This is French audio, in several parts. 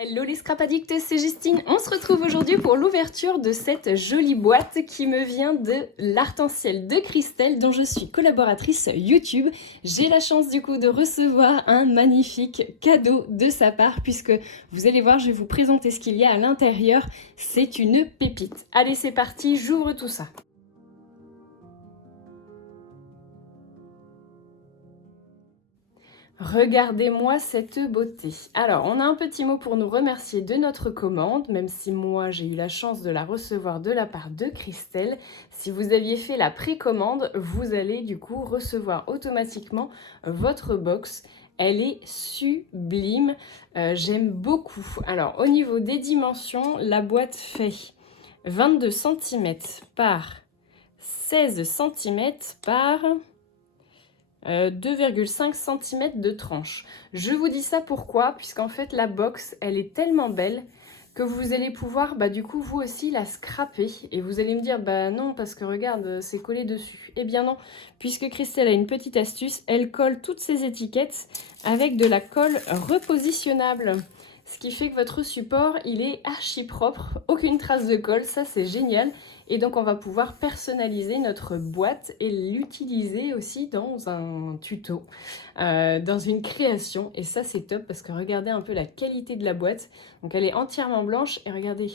Hello les scrap addicts, c'est Justine. On se retrouve aujourd'hui pour l'ouverture de cette jolie boîte qui me vient de l'Arc-en-Ciel de Christelle dont je suis collaboratrice YouTube. J'ai la chance du coup de recevoir un magnifique cadeau de sa part puisque vous allez voir, je vais vous présenter ce qu'il y a à l'intérieur. C'est une pépite. Allez, c'est parti, j'ouvre tout ça. Regardez-moi cette beauté. Alors, on a un petit mot pour nous remercier de notre commande, même si moi j'ai eu la chance de la recevoir de la part de Christelle. Si vous aviez fait la précommande, vous allez du coup recevoir automatiquement votre box. Elle est sublime, j'aime beaucoup. Alors, au niveau des dimensions, la boîte fait 22 cm par 16 cm par 2,5 cm de tranche. Je vous dis ça pourquoi, puisqu'en fait la box elle est tellement belle que vous allez pouvoir du coup vous aussi la scraper et vous allez me dire bah non parce que regarde c'est collé dessus. Eh bien non, puisque Christelle a une petite astuce, elle colle toutes ses étiquettes avec de la colle repositionnable. Ce qui fait que votre support, il est archi propre, aucune trace de colle, ça c'est génial. Et donc on va pouvoir personnaliser notre boîte et l'utiliser aussi dans un tuto, dans une création. Et ça c'est top parce que regardez un peu la qualité de la boîte. Donc elle est entièrement blanche et regardez,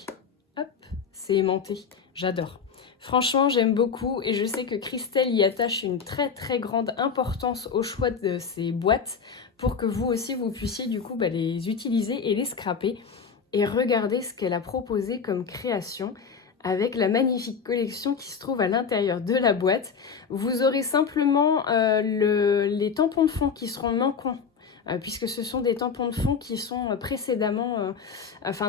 hop, c'est aimanté, j'adore. Franchement, j'aime beaucoup et je sais que Christelle y attache une très très grande importance au choix de ces boîtes pour que vous aussi vous puissiez du coup les utiliser et les scraper. Et regardez ce qu'elle a proposé comme création avec la magnifique collection qui se trouve à l'intérieur de la boîte. Vous aurez simplement les tampons de fond qui seront manquants. Puisque ce sont des tampons de fond qui sont précédemment,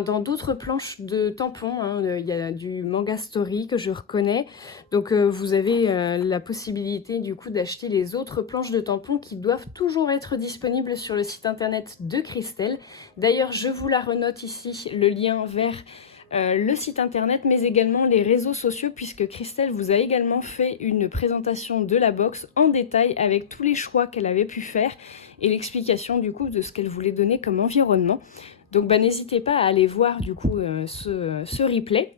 dans d'autres planches de tampons. Il y a du Manga Story que je reconnais. Donc vous avez la possibilité du coup d'acheter les autres planches de tampons qui doivent toujours être disponibles sur le site internet de Christelle. D'ailleurs, je vous la renote ici, le lien vers le site internet, mais également les réseaux sociaux, puisque Christelle vous a également fait une présentation de la box en détail avec tous les choix qu'elle avait pu faire et l'explication du coup de ce qu'elle voulait donner comme environnement. Donc n'hésitez pas à aller voir du coup ce replay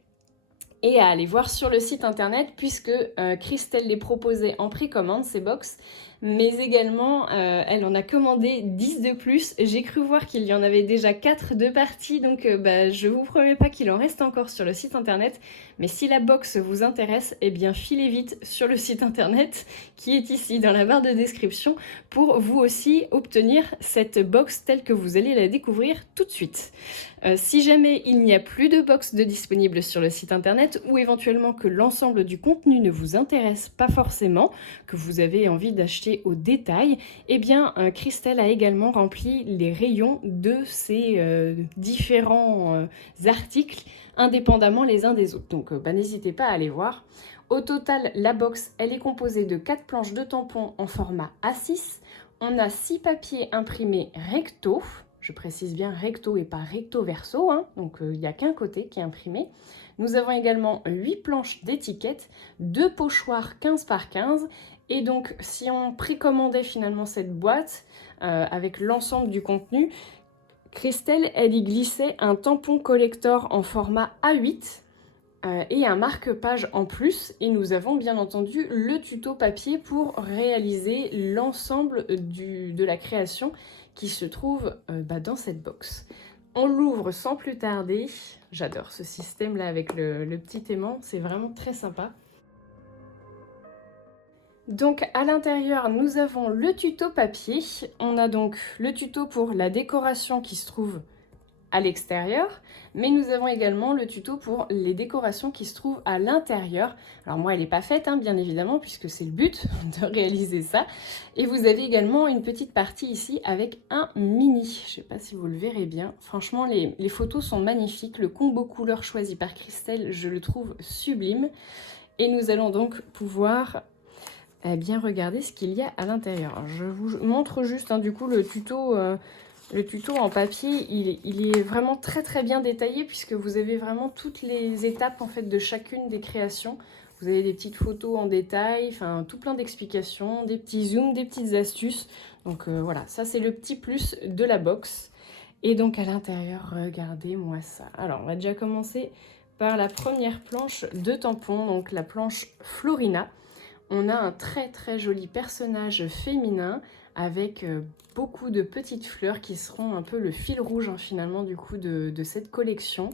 et à aller voir sur le site internet puisque Christelle les proposait en précommande ces box, mais également elle en a commandé 10 de plus. J'ai cru voir qu'il y en avait déjà 4 de parties, donc je vous promets pas qu'il en reste encore sur le site internet, mais si la box vous intéresse, eh bien filez vite sur le site internet qui est ici dans la barre de description pour vous aussi obtenir cette box telle que vous allez la découvrir tout de suite. Si jamais il n'y a plus de box de disponible sur le site internet ou éventuellement que l'ensemble du contenu ne vous intéresse pas forcément, que vous avez envie d'acheter au détail, eh bien Christelle a également rempli les rayons de ces différents articles indépendamment les uns des autres. Donc n'hésitez pas à aller voir. Au total, la box, elle est composée de 4 planches de tampons en format A6. On a 6 papiers imprimés recto. Je précise bien recto et pas recto verso, donc il n'y a qu'un côté qui est imprimé. Nous avons également 8 planches d'étiquettes, 2 pochoirs 15 par 15. Et donc si on précommandait finalement cette boîte avec l'ensemble du contenu, Christelle, elle y glissait un tampon collector en format A8 et un marque-page en plus. Et nous avons bien entendu le tuto papier pour réaliser l'ensemble de la création qui se trouve dans cette box. On l'ouvre sans plus tarder. J'adore ce système-là avec le petit aimant, c'est vraiment très sympa. Donc à l'intérieur, nous avons le tuto papier. On a donc le tuto pour la décoration qui se trouve à l'extérieur, mais nous avons également le tuto pour les décorations qui se trouvent à l'intérieur. Alors moi elle n'est pas faite bien évidemment puisque c'est le but de réaliser ça. Et vous avez également une petite partie ici avec un mini, je ne sais pas si vous le verrez bien. Franchement les photos sont magnifiques, le combo couleur choisi par Christelle je le trouve sublime. Et nous allons donc pouvoir bien regarder ce qu'il y a à l'intérieur. Je vous montre juste du coup le tuto. Le tuto en papier, il est vraiment très très bien détaillé puisque vous avez vraiment toutes les étapes en fait de chacune des créations. Vous avez des petites photos en détail, enfin tout plein d'explications, des petits zooms, des petites astuces. Donc voilà, ça c'est le petit plus de la box. Et donc à l'intérieur, regardez-moi ça. Alors on va déjà commencer par la première planche de tampons, donc la planche Florina. On a un très très joli personnage féminin avec beaucoup de petites fleurs qui seront un peu le fil rouge finalement du coup de cette collection.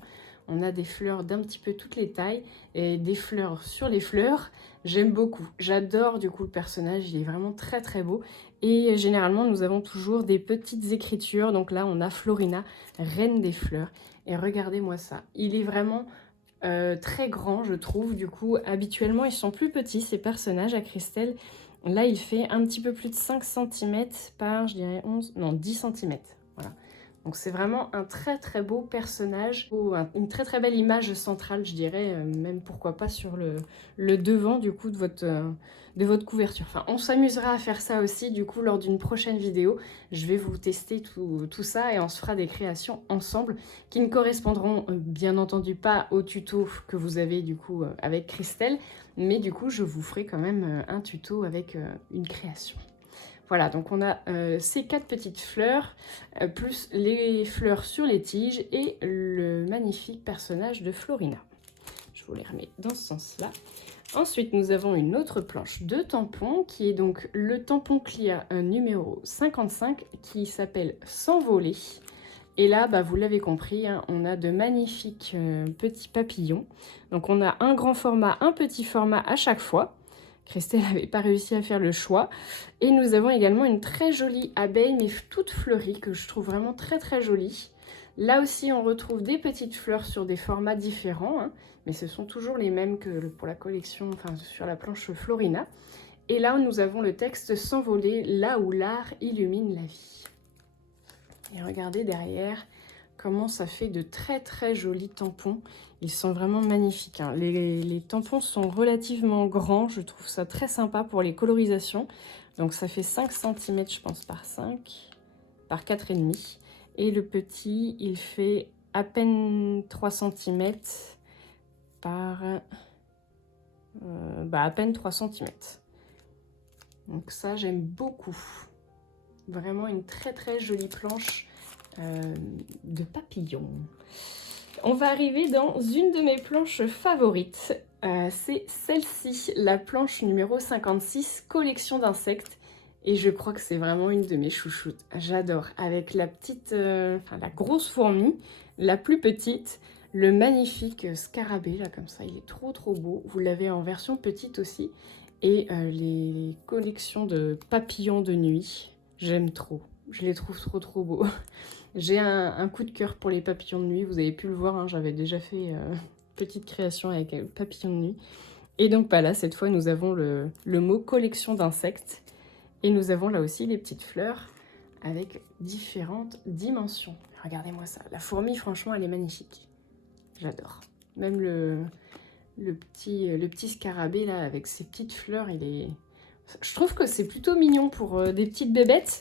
On a des fleurs d'un petit peu toutes les tailles et des fleurs sur les fleurs. J'aime beaucoup, j'adore du coup le personnage, il est vraiment très très beau. Et généralement nous avons toujours des petites écritures, donc là on a Florina, reine des fleurs. Et regardez-moi ça, il est vraiment très grand je trouve, du coup habituellement ils sont plus petits ces personnages à Christelle. Là il fait un petit peu plus de 5 cm par je dirais 11, non 10 cm, voilà. Donc c'est vraiment un très très beau personnage, une très très belle image centrale je dirais, même pourquoi pas sur le devant du coup de votre couverture. Enfin on s'amusera à faire ça aussi du coup lors d'une prochaine vidéo. Je vais vous tester tout ça et on se fera des créations ensemble qui ne correspondront bien entendu pas au tuto que vous avez du coup avec Christelle, mais du coup je vous ferai quand même un tuto avec une création. Voilà, donc on a ces 4 petites fleurs, plus les fleurs sur les tiges et le magnifique personnage de Florina. Je vous les remets dans ce sens-là. Ensuite, nous avons une autre planche de tampons qui est donc le tampon Clia numéro 55 qui s'appelle S'envoler. Et là, bah, vous l'avez compris, hein, on a de magnifiques petits papillons. Donc on a un grand format, un petit format à chaque fois. Christelle n'avait pas réussi à faire le choix. Et nous avons également une très jolie abeille, mais toute fleurie, que je trouve vraiment très très jolie. Là aussi, on retrouve des petites fleurs sur des formats différents, hein, mais ce sont toujours les mêmes que pour la collection, enfin sur la planche Florina. Et là, nous avons le texte S'envoler, là où l'art illumine la vie. Et regardez derrière comment ça fait de très très jolis tampons. Ils sont vraiment magnifiques, hein. Les tampons sont relativement grands, je trouve ça très sympa pour les colorisations. Donc ça fait 5 cm je pense par 5, par 4,5. Et le petit, il fait à peine 3 cm par à peine 3 cm. Donc ça j'aime beaucoup. Vraiment une très très jolie planche de papillons. On va arriver dans une de mes planches favorites. C'est celle-ci, la planche numéro 56, collection d'insectes. Et je crois que c'est vraiment une de mes chouchoutes. J'adore. Avec la petite, la grosse fourmi, la plus petite, le magnifique scarabée, là comme ça, il est trop trop beau. Vous l'avez en version petite aussi. Et les collections de papillons de nuit, j'aime trop. Je les trouve trop trop beaux. J'ai un coup de cœur pour les papillons de nuit, vous avez pu le voir, hein, j'avais déjà fait une petite création avec papillons de nuit. Et donc bah là, cette fois, nous avons le mot collection d'insectes. Et nous avons là aussi les petites fleurs avec différentes dimensions. Regardez-moi ça, la fourmi, franchement, elle est magnifique. J'adore. Même le petit scarabée là, avec ses petites fleurs, il est... Je trouve que c'est plutôt mignon pour des petites bébêtes.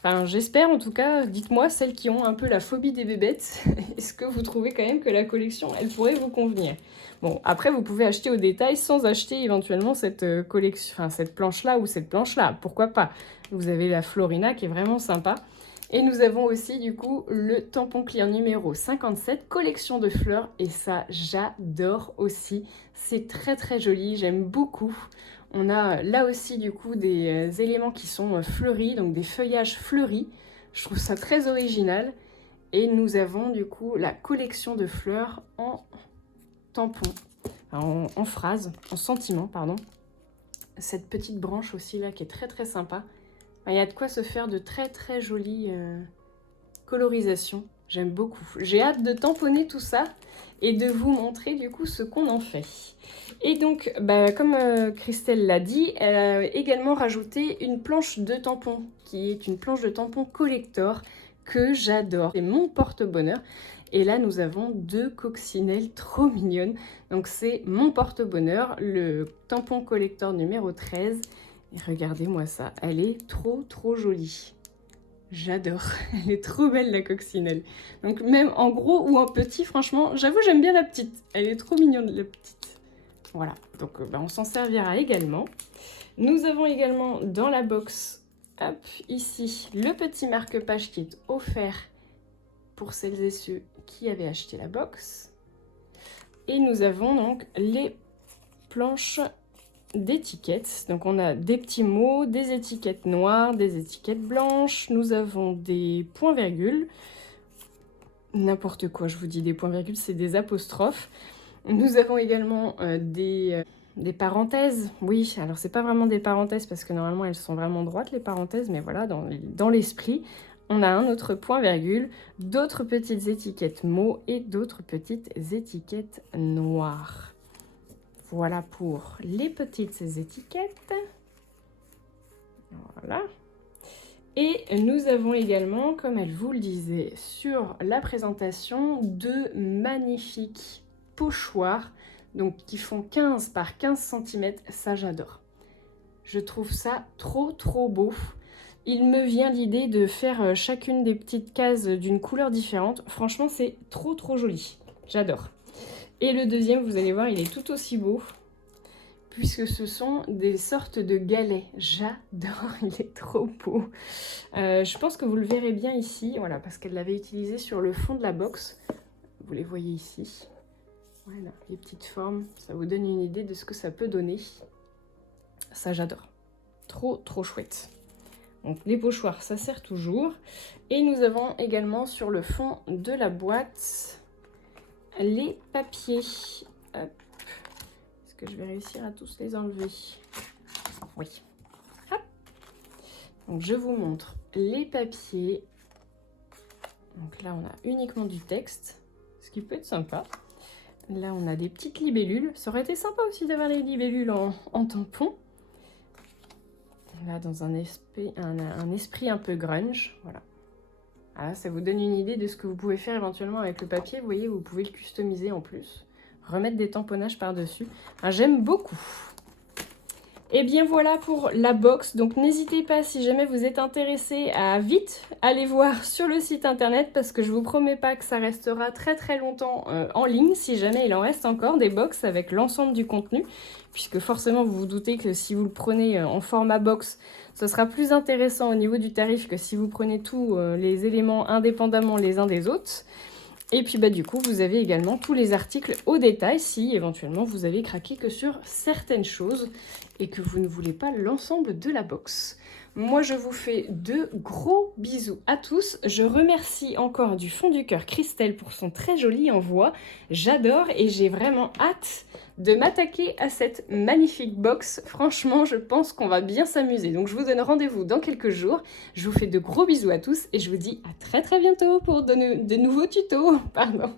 Enfin, j'espère en tout cas, dites-moi, celles qui ont un peu la phobie des bébêtes, est-ce que vous trouvez quand même que la collection, elle pourrait vous convenir? Bon, après, vous pouvez acheter au détail sans acheter éventuellement cette collection, enfin cette planche-là ou cette planche-là, pourquoi pas? Vous avez la Florina qui est vraiment sympa. Et nous avons aussi du coup le tampon Clear numéro 57, collection de fleurs, et ça, j'adore aussi. C'est très très joli, j'aime beaucoup. On a là aussi du coup des éléments qui sont fleuris, donc des feuillages fleuris. Je trouve ça très original. Et nous avons du coup la collection de fleurs en tampon, en phrase, en sentiment, pardon. Cette petite branche aussi là qui est très très sympa. Il y a de quoi se faire de très très jolies colorisations. J'aime beaucoup. J'ai hâte de tamponner tout ça et de vous montrer du coup ce qu'on en fait. Et donc, bah, comme Christelle l'a dit, elle a également rajouté une planche de tampons, qui est une planche de tampons collector que j'adore. C'est mon porte-bonheur. Et là, nous avons 2 coccinelles trop mignonnes. Donc, c'est mon porte-bonheur, le tampon collector numéro 13. Et regardez-moi ça, elle est trop trop jolie. J'adore, elle est trop belle la coccinelle. Donc même en gros ou en petit, franchement, j'avoue j'aime bien la petite. Elle est trop mignonne la petite. Voilà, donc on s'en servira également. Nous avons également dans la box, hop, ici, le petit marque-page qui est offert pour celles et ceux qui avaient acheté la box. Et nous avons donc les planches d'étiquettes. Donc on a des petits mots, des étiquettes noires, des étiquettes blanches. Nous avons des points-virgules. N'importe quoi, je vous dis des points-virgules, c'est des apostrophes. Nous avons également des parenthèses. Oui, alors c'est pas vraiment des parenthèses parce que normalement elles sont vraiment droites les parenthèses, mais voilà, dans l'esprit, on a un autre point-virgule, d'autres petites étiquettes mots et d'autres petites étiquettes noires. Voilà pour les petites étiquettes. Voilà. Et nous avons également, comme elle vous le disait sur la présentation, deux magnifiques pochoirs donc, qui font 15 par 15 cm. Ça, j'adore. Je trouve ça trop beau. Il me vient l'idée de faire chacune des petites cases d'une couleur différente. Franchement, c'est trop joli. J'adore. Et le deuxième, vous allez voir, il est tout aussi beau, puisque ce sont des sortes de galets. J'adore, il est trop beau. Je pense que vous le verrez bien ici, voilà, parce qu'elle l'avait utilisé sur le fond de la box. Vous les voyez ici. Voilà, les petites formes, ça vous donne une idée de ce que ça peut donner. Ça, j'adore. Trop chouette. Donc, les pochoirs, ça sert toujours. Et nous avons également sur le fond de la boîte les papiers. Hop. Est-ce que je vais réussir à tous les enlever? Oui. Hop. Donc, je vous montre les papiers. Donc là, on a uniquement du texte, ce qui peut être sympa. Là, on a des petites libellules. Ça aurait été sympa aussi d'avoir les libellules en tampon. Là, dans un esprit un peu grunge. Voilà. Ah, ça vous donne une idée de ce que vous pouvez faire éventuellement avec le papier. Vous voyez, vous pouvez le customiser en plus. Remettre des tamponnages par-dessus. Ah, j'aime beaucoup. Et bien voilà pour la box. Donc n'hésitez pas, si jamais vous êtes intéressé, à vite aller voir sur le site internet, parce que je vous promets pas que ça restera très longtemps en ligne, si jamais il en reste encore des box avec l'ensemble du contenu, puisque forcément vous vous doutez que si vous le prenez en format box, ce sera plus intéressant au niveau du tarif que si vous prenez tous les éléments indépendamment les uns des autres. Et puis du coup, vous avez également tous les articles au détail si éventuellement vous avez craqué que sur certaines choses et que vous ne voulez pas l'ensemble de la box. Moi, je vous fais de gros bisous à tous. Je remercie encore du fond du cœur Christelle pour son très joli envoi. J'adore et j'ai vraiment hâte de m'attaquer à cette magnifique box. Franchement, je pense qu'on va bien s'amuser. Donc, je vous donne rendez-vous dans quelques jours. Je vous fais de gros bisous à tous et je vous dis à très bientôt pour de nouveaux tutos. Pardon.